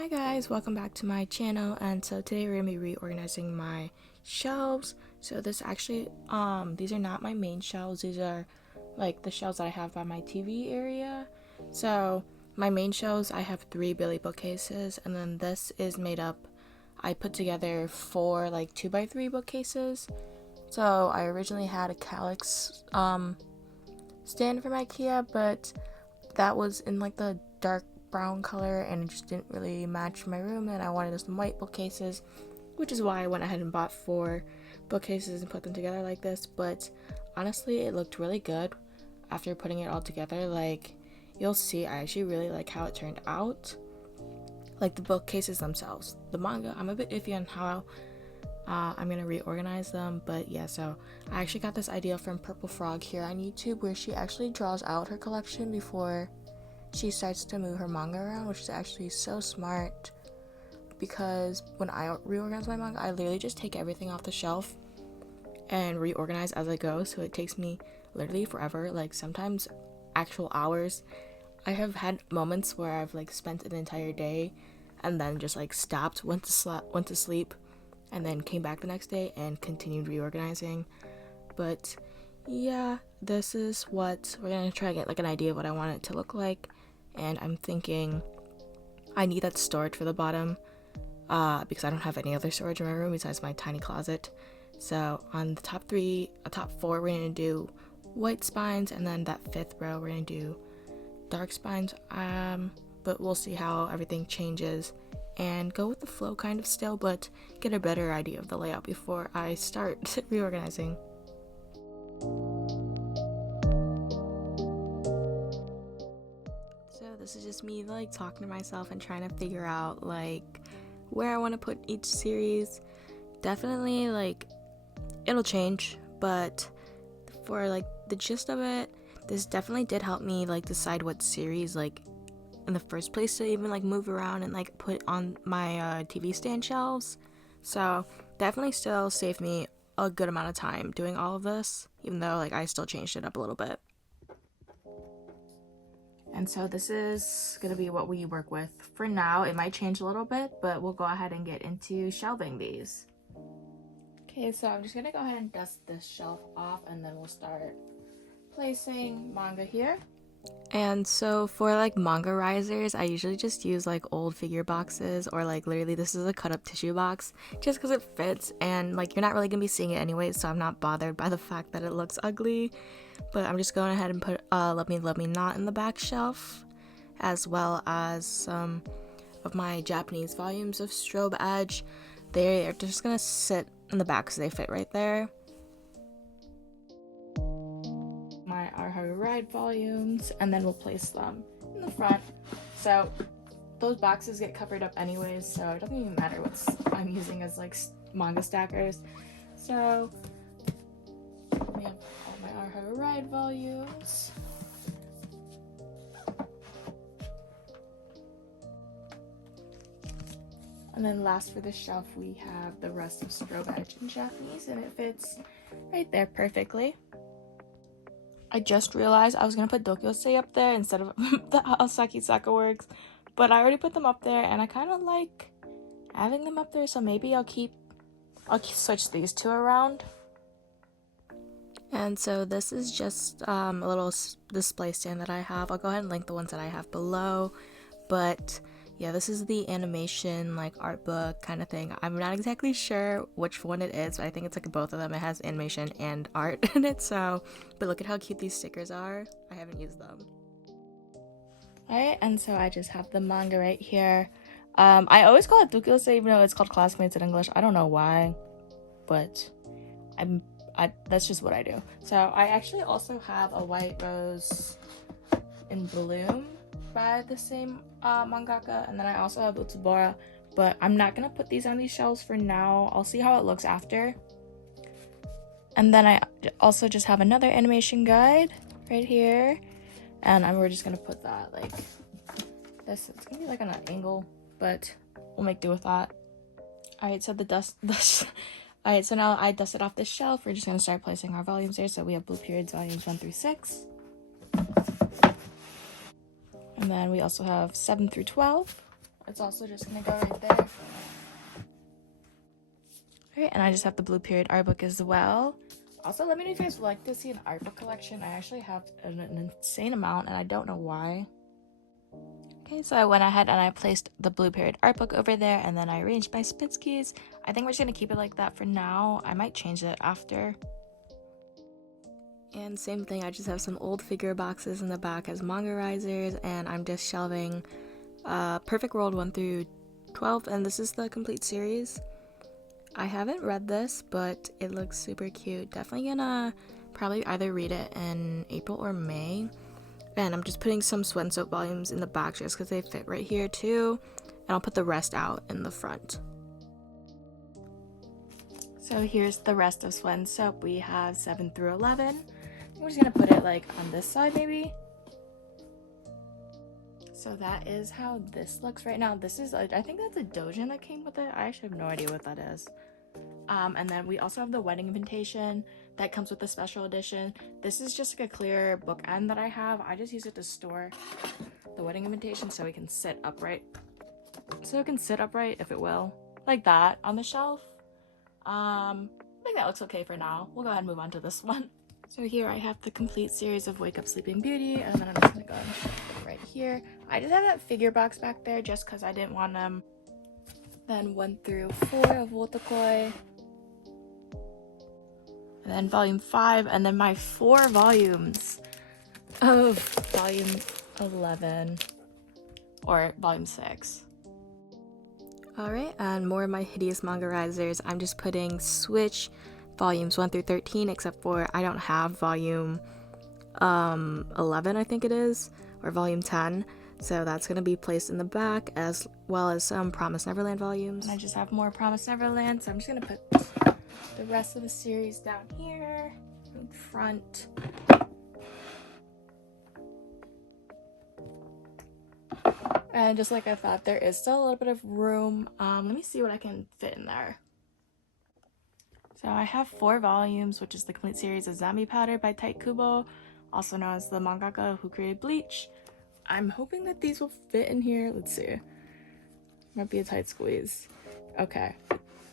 Hi guys, welcome back to my channel. And so today we're gonna be reorganizing my shelves. So this actually these are not my main shelves. These are like the shelves that I have by my TV area. So my main shelves, I have 3 Billy bookcases, and then this is made up, I put together 4 like 2x3 bookcases. So I originally had a calyx stand from IKEA, but that was in like the dark brown color and it just didn't really match my room, and I wanted some white bookcases, which is why I went ahead and bought 4 bookcases and put them together like this. But honestly, it looked really good after putting it all together. Like, you'll see, I actually really like how it turned out. Like the bookcases themselves, the manga, I'm a bit iffy on how I'm gonna reorganize them, but yeah. So I actually got this idea from Purple Frog here on YouTube, where she actually draws out her collection before she starts to move her manga around, which is actually so smart, because when I reorganize my manga, I literally just take everything off the shelf and reorganize as I go, so it takes me literally forever, like sometimes actual hours. I have had moments where I've like spent an entire day and then just like stopped, went to sleep, and then came back the next day and continued reorganizing. But yeah, this is what we're gonna try to get like an idea of what I want it to look like. And I'm thinking I need that storage for the bottom because I don't have any other storage in my room besides my tiny closet. So on the top 4, we're gonna do white spines, and then that 5th row we're gonna do dark spines. But we'll see how everything changes and go with the flow kind of still, but get a better idea of the layout before I start reorganizing. So this is just me like talking to myself and trying to figure out like where I want to put each series. Definitely like it'll change, but for like the gist of it, this definitely did help me like decide what series like in the first place to even like move around and like put on my TV stand shelves. So definitely still saved me a good amount of time doing all of this, even though like I still changed it up a little bit. And so this is gonna be what we work with for now. It might change a little bit, but we'll go ahead and get into shelving these. Okay, so I'm just gonna go ahead and dust this shelf off, and then we'll start placing manga here. And so for like manga risers, I usually just use like old figure boxes, or like literally this is a cut up tissue box just because it fits, and like you're not really gonna be seeing it anyways, so I'm not bothered by the fact that it looks ugly. But I'm just going ahead and put Love Me Not in the back shelf, as well as some of my Japanese volumes of Strobe Edge. They're just gonna sit in the back because they fit right there. My Our Haru Ride volumes, and then we'll place them in the front. So those boxes get covered up anyways, so it doesn't even matter what I'm using as like manga stackers. So we have all my Our Haru Ride volumes. And then last for the shelf, we have the rest of Strobe Edge in Japanese, and it fits right there perfectly. I just realized I was gonna put doukyuusei up there instead of the sakisaka works, but I already put them up there, and I kind of like having them up there, so maybe I'll switch these 2 around. And so this is just a little display stand that I have. I'll go ahead and link the ones that I have below, but yeah, this is the animation like art book kind of thing. I'm not exactly sure which one it is, but I think it's like both of them. It has animation and art in it. So, but look at how cute these stickers are. I haven't used them. Alright, and so I just have the manga right here. I always call it doukyuusei even though it's called Classmates in English. I don't know why, but that's just what I do. So I actually also have a White Rose in Bloom by the same mangaka, and then I also have Utsubora, but I'm not gonna put these on these shelves for now. I'll see how it looks after. And then I also just have another animation guide right here, and we're just gonna put that like this. It's gonna be like on an angle, but we'll make do with that. Alright, so Alright, so now I dusted off this shelf. We're just gonna start placing our volumes here. So we have Blue Periods volumes 1 through 6. And then we also have 7 through 12, it's also just gonna go right there. Alright, and I just have the Blue Period art book as well. Also, let me know if you guys would like to see an art book collection. I actually have an insane amount, and I don't know why. Okay, so I went ahead and I placed the Blue Period art book over there, and then I arranged my Spitskis. I think we're just gonna keep it like that for now. I might change it after. And same thing, I just have some old figure boxes in the back as manga risers, and I'm just shelving Perfect World 1 through 12, and this is the complete series. I haven't read this, but it looks super cute. Definitely gonna probably either read it in April or May. And I'm just putting some Sweat and Soap volumes in the back just because they fit right here too. And I'll put the rest out in the front. So here's the rest of Sweat and Soap. We have 7 through 11. We're just gonna put it like on this side maybe. So that is how this looks right now. This is, I think that's a dojin that came with it. I actually have no idea what that is. And then we also have the wedding invitation that comes with the special edition. This is just like a clear bookend that I have. I just use it to store the wedding invitation so it can sit upright. So it can sit upright, if it will, like that on the shelf. I think that looks okay for now. We'll go ahead and move on to this one. So here I have the complete series of Wake Up Sleeping Beauty, and then I'm just gonna go ahead and put it right here. I just have that figure box back there just because I didn't want them. Then 1 through 4 of Wotakoi. And then volume 5, and then my 4 volumes of volume 11 or volume 6. Alright, and more of my hideous manga risers. I'm just putting Switch volumes 1 through 13, except for I don't have volume 11, I think it is, or volume 10. So that's going to be placed in the back, as well as some Promise Neverland volumes. And I just have more Promise Neverland, so I'm just going to put the rest of the series down here in front. And just like I thought, there is still a little bit of room. Let me see what I can fit in there. So I have 4 volumes, which is the complete series of Zombie Powder by Tite Kubo, also known as the mangaka who created Bleach. I'm hoping that these will fit in here. Let's see. Might be a tight squeeze. Okay.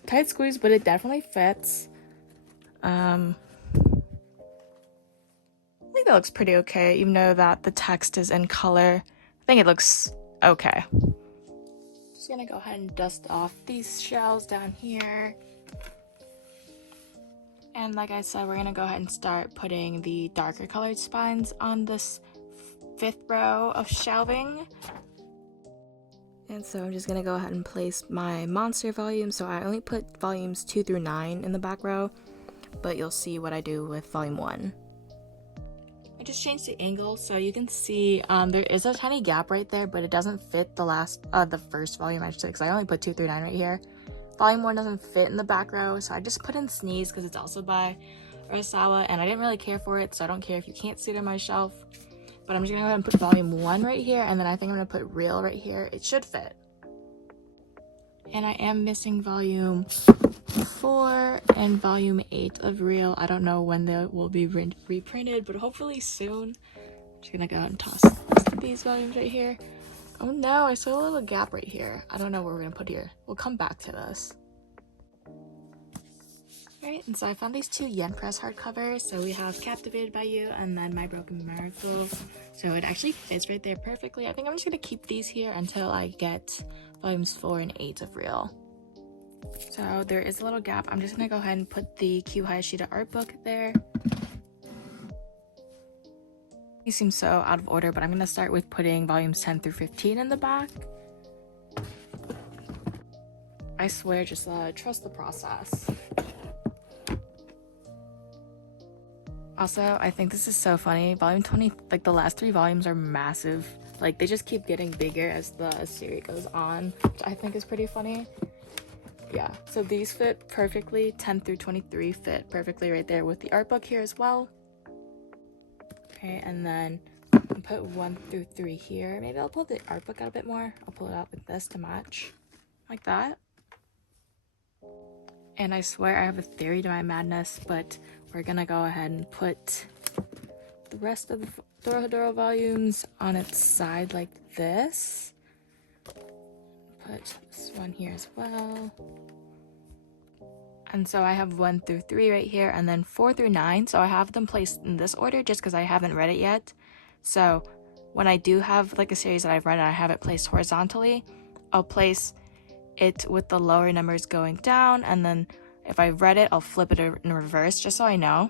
Tight squeeze, but it definitely fits. I think that looks pretty okay, even though that the text is in color. I think it looks okay. Just gonna go ahead and dust off these shelves down here. And like I said, we're gonna go ahead and start putting the darker colored spines on this 5th row of shelving. And so I'm just gonna go ahead and place my monster volume. So I only put volumes 2 through 9 in the back row, but you'll see what I do with volume 1. I just changed the angle so you can see there is a tiny gap right there, but it doesn't fit the first volume, I should say, because I only put 2 through 9 right here. Volume 1 doesn't fit in the back row, so I just put in Sneeze because it's also by Urasawa, and I didn't really care for it, so I don't care if you can't see it on my shelf. But I'm just gonna go ahead and put volume 1 right here, and then I think I'm gonna put Real right here. It should fit. And I am missing volume 4 and volume 8 of Real. I don't know when they will be reprinted, but hopefully soon. I'm just gonna go ahead and toss these volumes right here. Oh no, I saw a little gap right here. I don't know what we're gonna put here. We'll come back to this. Alright, and so I found these 2 Yen Press hardcovers. So we have Captivated by You and then My Broken Miracle. So it actually fits right there perfectly. I think I'm just gonna keep these here until I get volumes 4 and 8 of Real. So there is a little gap. I'm just gonna go ahead and put the Q Hayashida art book there. These seem so out of order, but I'm gonna start with putting volumes 10 through 15 in the back. I swear, just trust the process. Also, I think this is so funny. Volume 20, like the last 3 volumes are massive. Like they just keep getting bigger as the series goes on, which I think is pretty funny. Yeah, so these fit perfectly. 10 through 23 fit perfectly right there with the art book here as well. Okay, and then I'll put 1 through 3 here. Maybe I'll pull the art book out a bit more. I'll pull it out with this to match, like that. And I swear I have a theory to my madness, but we're gonna go ahead and put the rest of the dorohedoro volumes on its side like this. put this one here as well. And so I have 1 through 3 right here, and then 4 through 9. So I have them placed in this order just because I haven't read it yet. So when I do have like a series that I've read and I have it placed horizontally, I'll place it with the lower numbers going down, and then if I've read it, I'll flip it in reverse just so I know.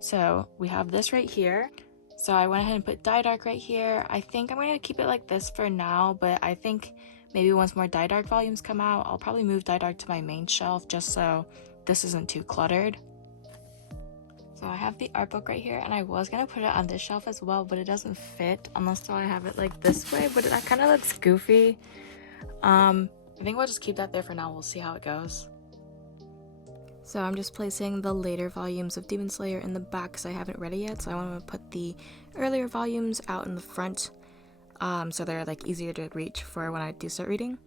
So we have this right here. So I went ahead and put Dye Dark right here. I think I'm going to keep it like this for now, but I think maybe once more Dye Dark volumes come out, I'll probably move Dye Dark to my main shelf just so this isn't too cluttered. So I have the art book right here, and I was going to put it on this shelf as well, but it doesn't fit unless I have it like this way, but that kind of looks goofy. I think we'll just keep that there for now. We'll see how it goes. So I'm just placing the later volumes of Demon Slayer in the back because I haven't read it yet, so I want to put the earlier volumes out in the front, so they're like easier to reach for when I do start reading.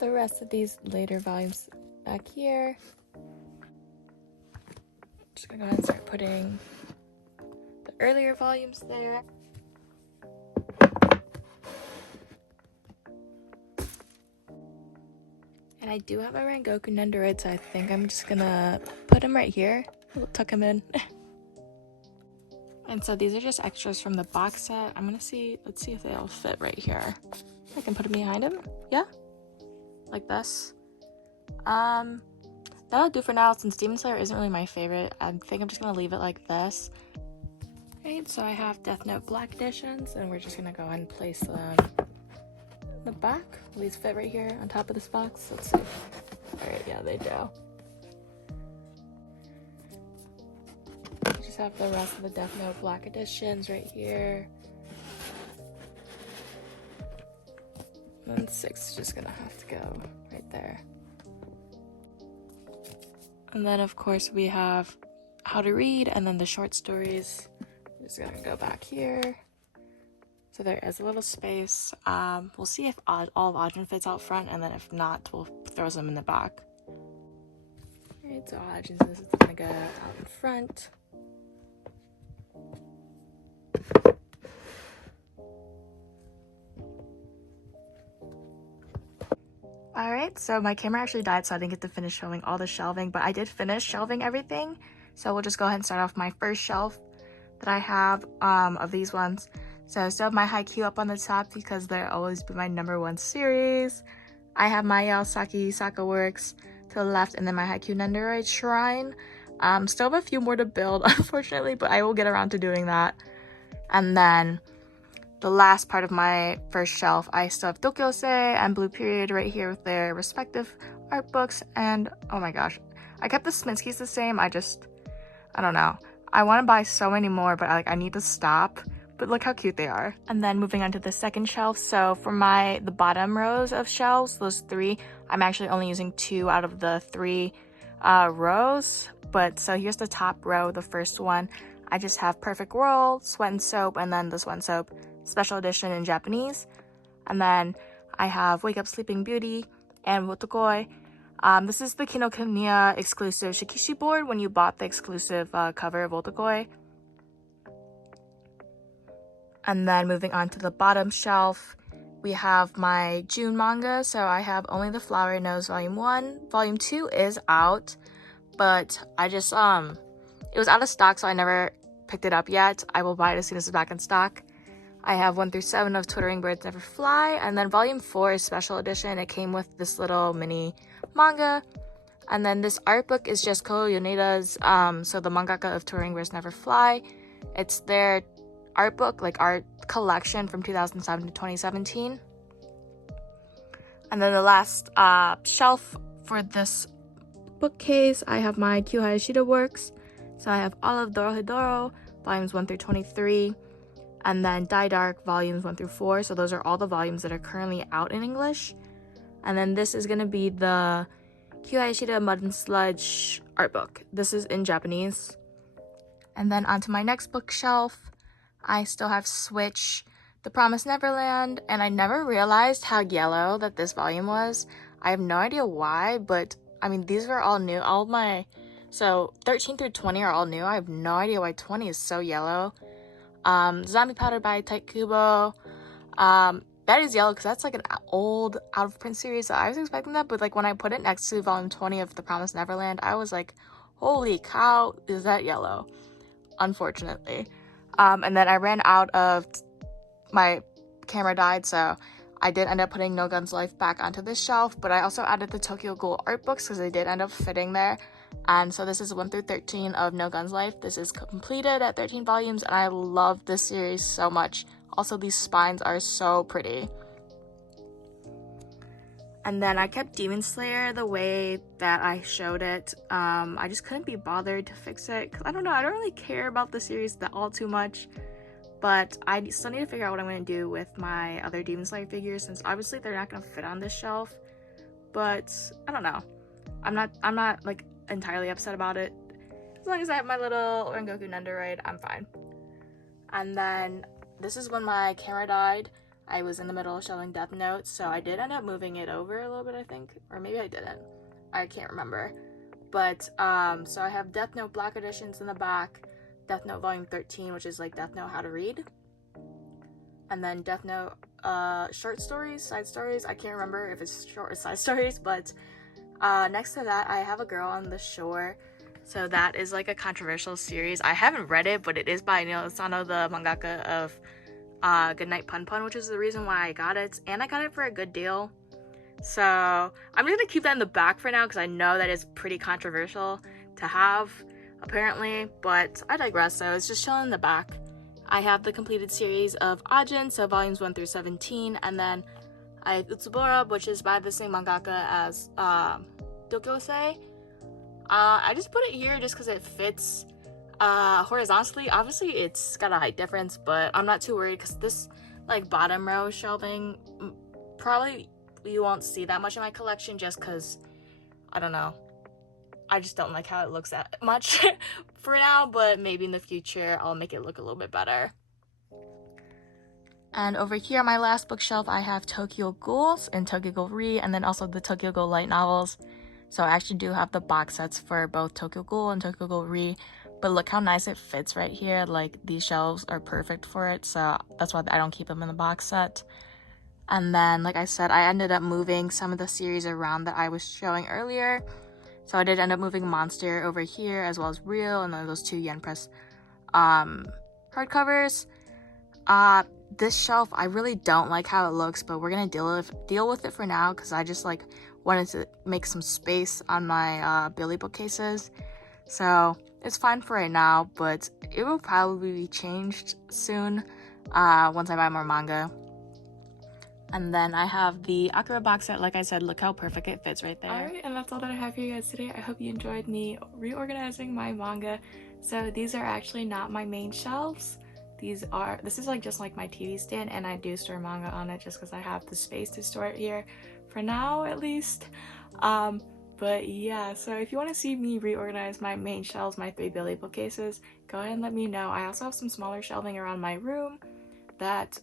The rest of these later volumes back here. Just gonna go ahead and start putting the earlier volumes there. And I do have a Rengoku Nendoroid, so I think I'm just gonna put him right here. We'll tuck him in. And so these are just extras from the box set. I'm gonna see, let's see if they all fit right here. I can put him behind him, yeah? Like this. That'll do for now since Demon Slayer isn't really my favorite. I think I'm just gonna leave it like this. Right, so I have Death Note Black editions, and we're just gonna go ahead and place them in the back. Will these fit right here on top of this box? Let's see. Alright, yeah, they do. We just have the rest of the Death Note Black editions right here. And 6 is just gonna have to go right there. And then of course we have How to Read and then the short stories. I'm just gonna go back here. So there is a little space. We'll see if all of Ajin fits out front, and then if not, we'll throw some in the back. Alright, so Ajin is gonna go out in front. Alright, so my camera actually died, so I didn't get to finish showing all the shelving, but I did finish shelving everything. So we'll just go ahead and start off my first shelf that I have of these ones. So I still have my Haikyuu up on the top because they'll always be my #1 series. I have my sakisaka works to the left, and then my Haikyuu Nendoroid shrine. Still have a few more to build, unfortunately, but I will get around to doing that. And then the last part of my first shelf, I still have doukyuusei and Blue Period right here with their respective art books. And oh my gosh, I kept the Sminskys the same. I don't know. I want to buy so many more, but I need to stop. But look how cute they are. And then moving on to the second shelf. So for the bottom rows of shelves, those 3, I'm actually only using 2 out of the 3 rows. But so here's the top row, the first one. I just have Perfect World, Sweat and Soap, and then the Sweat and Soap special edition in Japanese. And then I have Wake Up Sleeping Beauty and Wotokoi. This is the Kinokuniya exclusive Shikishi board when you bought the exclusive cover of Wotokoi. And then moving on to the bottom shelf, we have my June manga. So I have only the Flower Nose Volume 1. Volume 2 is out, but I just, it was out of stock, so I never picked it up yet. I will buy it as soon as it's back in stock. I have 1 through 7 of Twittering Birds Never Fly, and then Volume 4 is special edition. It came with this little mini manga, and then this art book is just Ko Yoneda's, so the mangaka of Twittering Birds Never Fly. It's their art book, like art collection from 2007 to 2017. And then the last shelf for this bookcase, I have my Q Hayashida works. So I have all of Dorohedoro, volumes 1 through 23. And then Dye Dark, volumes 1 through 4. So those are all the volumes that are currently out in English. And then this is going to be the Q Hayashida Mud and Sludge art book. This is in Japanese. And then onto my next bookshelf, I still have Switch, The Promised Neverland, and I never realized how yellow that this volume was. I have no idea why, but I mean, these were all new. All of my, so 13 through 20 are all new. I have no idea why 20 is so yellow. Zombie Powder by Taikubo. that is yellow because that's like an old out of print series, so I was expecting that, but like when I put it next to volume 20 of The Promised Neverland, I was like, holy cow, is that yellow, unfortunately. And then I ran out of, my camera died, so I did end up putting No Guns Life back onto this shelf, but I also added the Tokyo Ghoul art books because they did end up fitting there. And so this is 1 through 13 of No Guns Life. This is completed at 13 volumes, and I love this series so much. Also, these spines are so pretty. And then I kept Demon Slayer the way that I showed it. I just couldn't be bothered to fix it, because I don't know, I don't really care about the series all too much. But I still need to figure out what I'm going to do with my other Demon Slayer figures, since obviously they're not going to fit on this shelf. But I don't know. I'm not like entirely upset about it. As long as I have my little Rengoku Nendoroid, I'm fine. And then this is when my camera died. I was in the middle of showing Death Note, so I did end up moving it over a little bit, I think. Or maybe I didn't. I can't remember. But, so I have Death Note Black Editions in the back. Death Note Volume 13, which is like Death Note How to Read. And then Death Note short stories, side stories. I can't remember if it's short or side stories, but next to that I have A Girl on the Shore. So that is like a controversial series. I haven't read it, but it is by Neil Asano, the mangaka of Goodnight Pun Pun, which is the reason why I got it. And I got it for a good deal. So I'm just gonna keep that in the back for now, because I know that is pretty controversial to have, apparently, but I digress. So it's just chilling in the back. I have the completed series of Ajin, so volumes 1 through 17, and then I have Utsubora, which is by the same mangaka as doukyuusei. I just put it here just because it fits horizontally. Obviously it's got a height difference, but I'm not too worried because this like bottom row shelving, probably you won't see that much in my collection, just because I don't know, I just don't like how it looks that much for now, but maybe in the future I'll make it look a little bit better. And over here on my last bookshelf, I have Tokyo Ghouls and Tokyo Ghoul Re, and then also the Tokyo Ghoul light novels. So I actually do have the box sets for both Tokyo Ghoul and Tokyo Ghoul Re, but look how nice it fits right here. Like, these shelves are perfect for it, so that's why I don't keep them in the box set. And then, like I said, I ended up moving some of the series around that I was showing earlier. So I did end up moving Monster over here, as well as Real, and then those 2 Yen Press hardcovers. This shelf, I really don't like how it looks, but we're gonna deal with it for now, because I just like wanted to make some space on my Billy bookcases. So it's fine for right now, but it will probably be changed soon once I buy more manga. And then I have the Akira box set. Like I said, look how perfect it fits right there. Alright, and that's all that I have for you guys today. I hope you enjoyed me reorganizing my manga. So these are actually not my main shelves. This is like just like my TV stand, and I do store manga on it just because I have the space to store it here for now, at least. But yeah, so if you want to see me reorganize my main shelves, my 3 Billy bookcases, go ahead and let me know. I also have some smaller shelving around my room that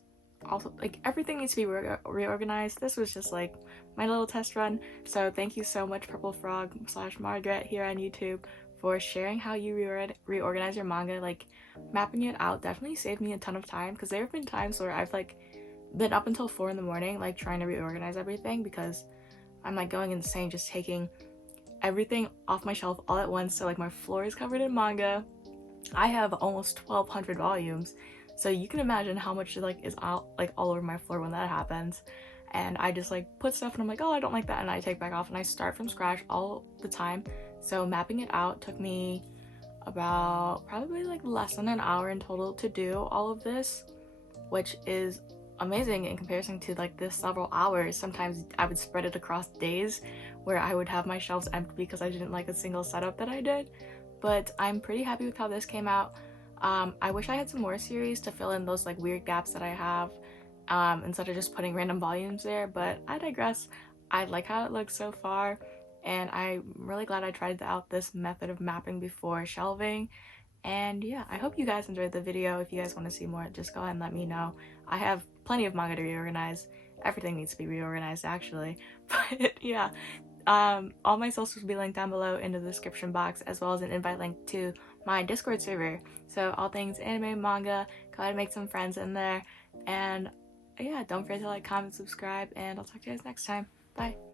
also, like, everything needs to be reorganized. This was just like my little test run. So thank you so much, Purple Frog / Margaret here on YouTube, for sharing how you reorganize your manga. Like, mapping it out definitely saved me a ton of time, because there have been times where I've like been up until 4 in the morning like trying to reorganize everything, because I'm like going insane just taking everything off my shelf all at once. So like my floor is covered in manga. I have almost 1,200 volumes, so you can imagine how much like is all over my floor when that happens. And I just like put stuff and I'm like, oh, I don't like that, and I take back off and I start from scratch all the time. So mapping it out took me about probably like less than an hour in total to do all of this, which is amazing in comparison to like this several hours. Sometimes I would spread it across days where I would have my shelves empty because I didn't like a single setup that I did. But I'm pretty happy with how this came out. I wish I had some more series to fill in those like weird gaps that I have, instead of just putting random volumes there, but I digress. I like how it looks so far, and I'm really glad I tried out this method of mapping before shelving. And yeah, I hope you guys enjoyed the video. If you guys want to see more, just go ahead and let me know. I have plenty of manga to reorganize. Everything needs to be reorganized, actually. But yeah, all my socials will be linked down below in the description box, as well as an invite link to my Discord server. So all things anime, manga, go ahead and make some friends in there. And yeah, don't forget to like, comment, subscribe, and I'll talk to you guys next time. Bye.